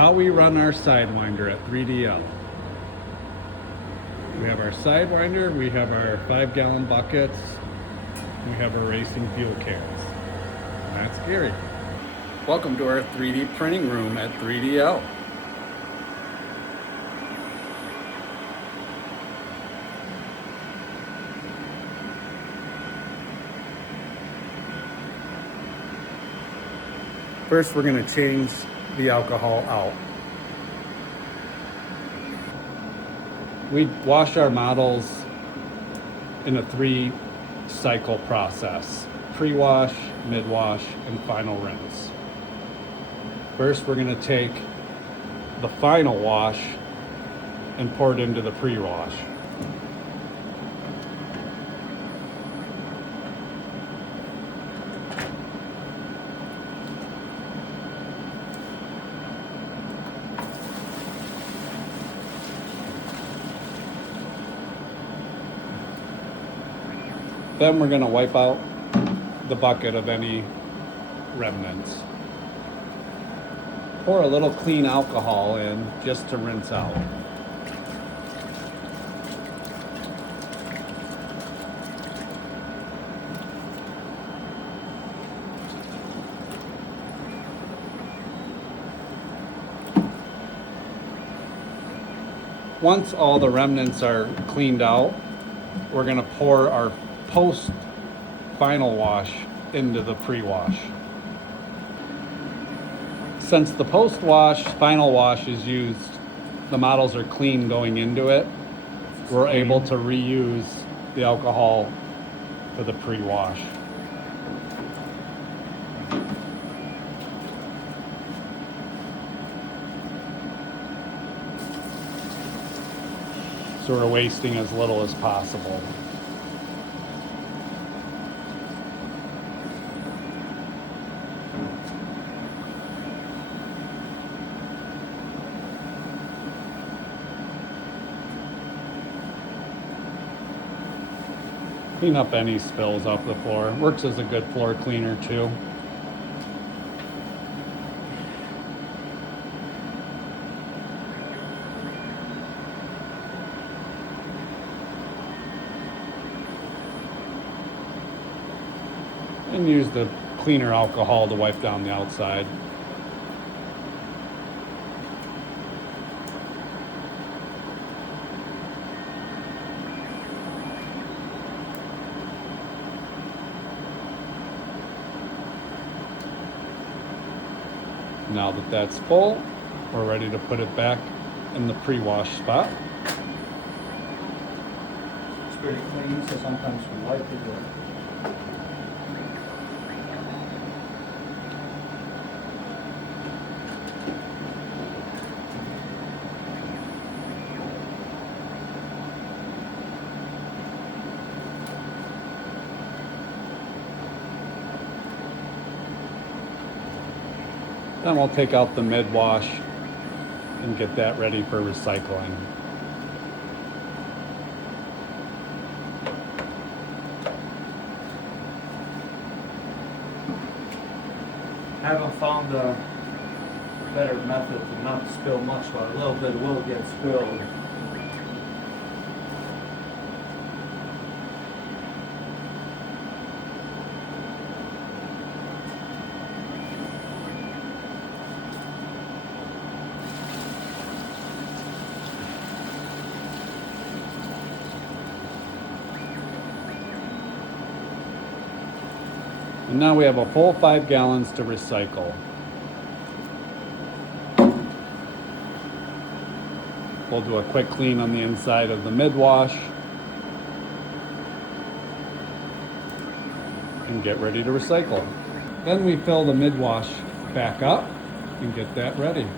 how we run our Sidewinder at 3DL. We have our Sidewinder, we have our 5-gallon buckets, we have our racing fuel cans. That's Gary. Welcome to our 3D printing room at 3DL. First, we're going to change the alcohol out. We wash our models in a 3-cycle process: pre-wash, mid-wash, and final rinse. First, we're going to take the final wash and pour it into the pre-wash. Then we're going to wipe out the bucket of any remnants. Pour a little clean alcohol in just to rinse out. Once all the remnants are cleaned out, we're going to pour our post final wash into the pre-wash. Since the post-wash final wash is used, the models are clean going into it, we're able to reuse the alcohol for the pre-wash. So we're wasting as little as possible. Clean up any spills off the floor. Works as a good floor cleaner too. And use the cleaner alcohol to wipe down the outside. Now that that's full, we're ready to put it back in the pre-wash spot. It's pretty clean, so sometimes we like to do it. Then we'll take out the mid-wash and get that ready for recycling. Haven't found a better method to not spill much, but a little bit will get spilled. And now we have a full 5 gallons to recycle. We'll do a quick clean on the inside of the mid-wash and get ready to recycle. Then we fill the mid-wash back up and get that ready.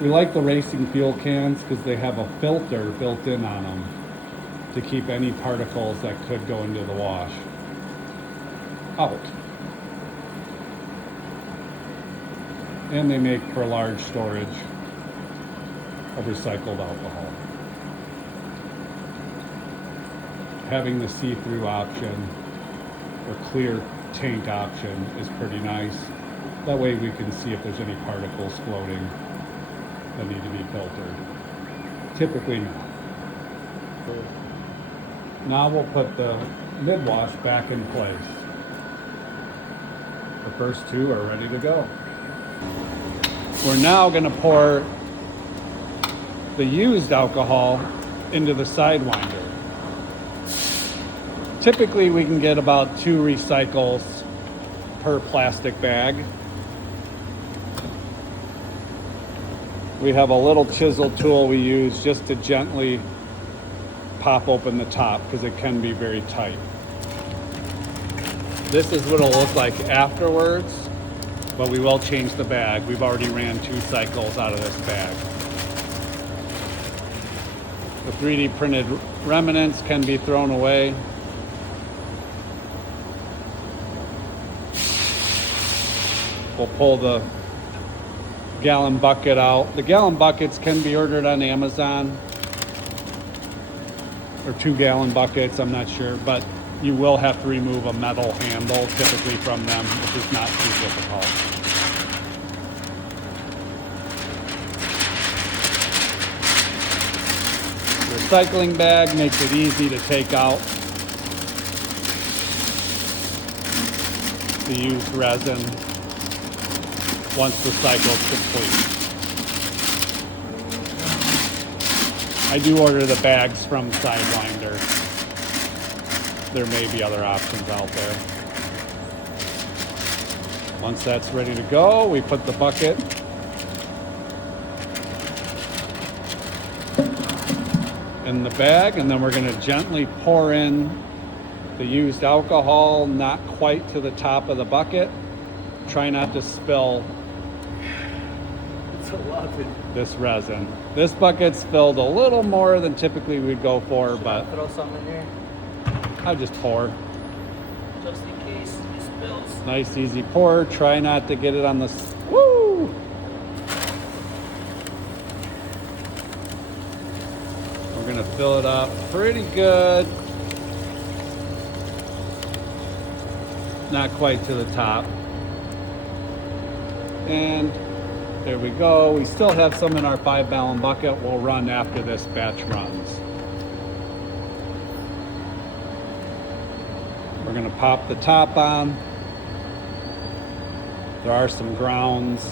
We like the racing fuel cans because they have a filter built in on them to keep any particles that could go into the wash out. And they make for large storage of recycled alcohol. having the see-through option or clear tank option is pretty nice. That way we can see if there's any particles floating that need to be filtered. Typically not. Now we'll put the mid-wash back in place. The first two are ready to go. We're now going to pour the used alcohol into the Sidewinder. Typically we can get about 2 recycles per plastic bag. We have a little chisel tool we use just to gently pop open the top because it can be very tight. This is what it'll look like afterwards, but we will change the bag. We've already ran 2 cycles out of this bag. The 3D printed remnants can be thrown away. We'll pull the gallon bucket out. The gallon buckets can be ordered on Amazon, or 2-gallon buckets, I'm not sure, but you will have to remove a metal handle typically from them, which is not too difficult. The recycling bag makes it easy to take out the used resin once the cycle is complete. I do order the bags from Sidewinder. There may be other options out there. Once that's ready to go, we put the bucket in the bag, and then we're going to gently pour in the used alcohol, not quite to the top of the bucket. Try not to spill this resin. This bucket's filled a little more than typically we'd go for, but throw some in here I just pour. just in case it spills. Nice easy pour. Try not to get it on the woo. We're gonna fill it up pretty good. Not quite to the top. And there we go. We still have some in our 5-gallon bucket. We'll run after this batch runs. We're gonna pop the top on. There are some grounds.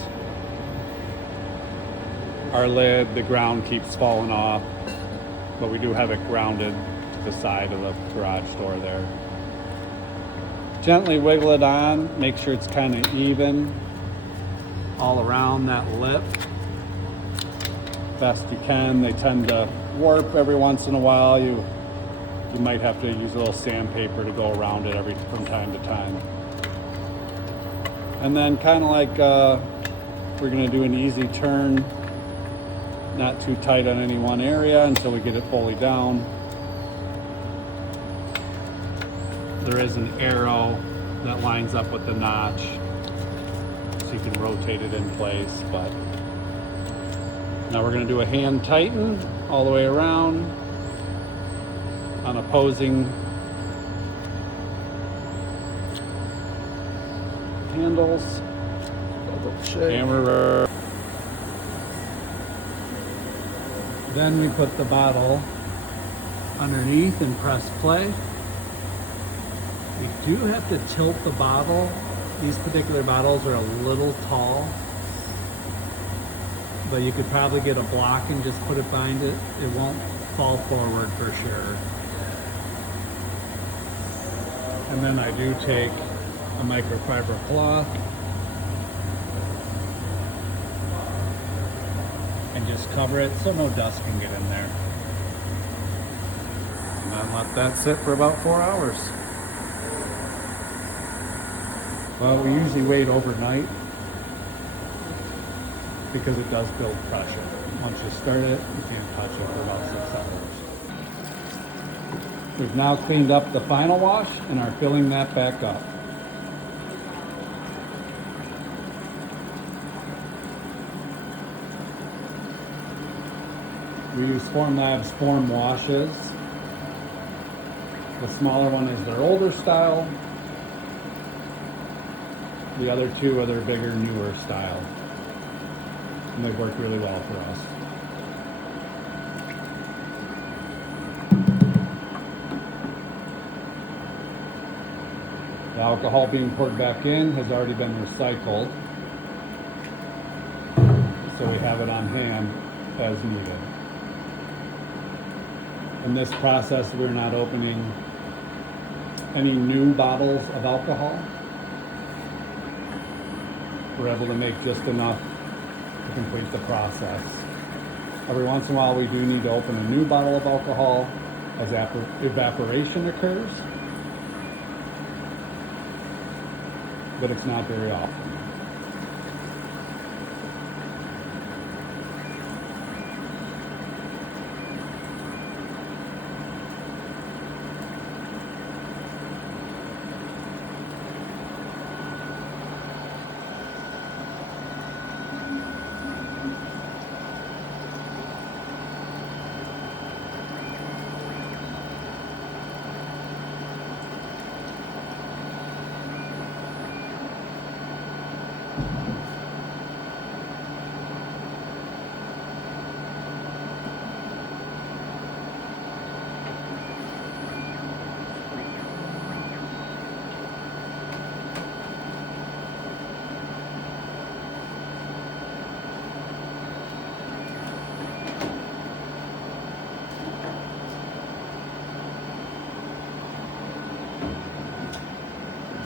Our lid, the ground keeps falling off, but we do have it grounded to the side of the garage door there. Gently wiggle it on, make sure it's kind of even all around that lip. Best you can. They tend to warp every once in a while. You might have to use a little sandpaper to go around it from time to time. And then kind of like we're going to do an easy turn, not too tight on any one area until we get it fully down. There is an arrow that lines up with the notch, so you can rotate it in place. But now we're going to do a hand tighten all the way around on opposing handles. Hammer. Then we put the bottle underneath and press play. You do have to tilt the bottle. These particular bottles are a little tall, but you could probably get a block and just put it behind it. It won't fall forward for sure. And then I do take a microfiber cloth and just cover it so no dust can get in there. And then let that sit for about 4 hours. Well, we usually wait overnight because it does build pressure. Once you start it, you can't touch it for about 6 hours. We've now cleaned up the final wash and are filling that back up. We use Formlabs Form washes. The smaller one is their older style. The other two are their bigger, newer style. And they work really well for us. The alcohol being poured back in has already been recycled, so we have it on hand as needed. In this process, we're not opening any new bottles of alcohol. We're able to make just enough to complete the process. Every once in a while, we do need to open a new bottle of alcohol as evaporation occurs, but it's not very often.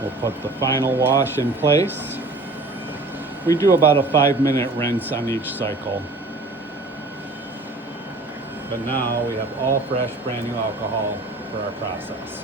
We'll put the final wash in place. We do about a 5-minute rinse on each cycle. But now we have all fresh, brand new alcohol for our process.